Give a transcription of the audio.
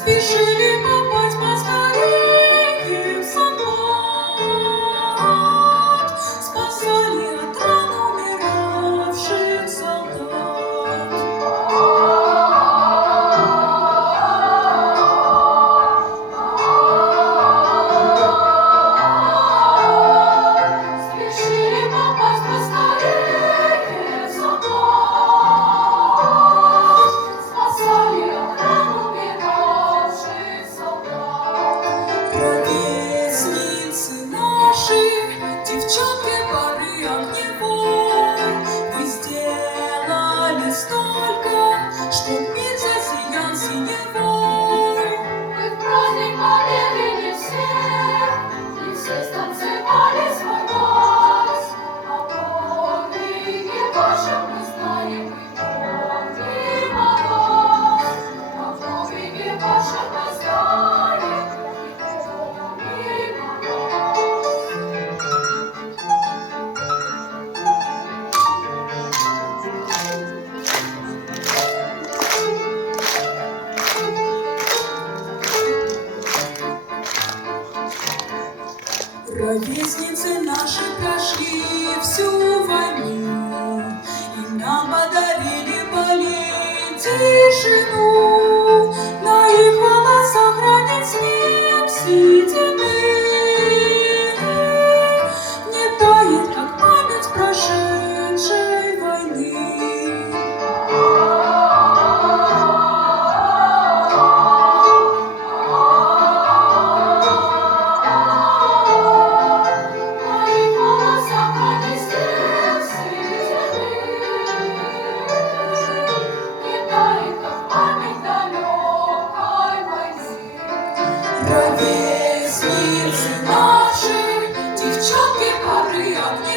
спешили попасть поскорее в Сан-Мат, спасали от ран умиравших солдат. Спешили попасть поскорее в Сан-Мат, спасали от ран умиравших солдат. Ровесницы наши, девчонки поры огневой, вы сделали столько, чтоб мир засиял синевой. Мы в праздник победы не все станцевали свой вальс. О подвиге вашем мы знаем, мы помним о вас. О подвиге вашем мы знаем, мы помним о вас. Ровесницы наши прошли всю войну и нам подарили полей тишину. На их волосах ранен снег седины, не тает, как память прошедшей войны. Ровесницы наши, девчонки поры огня.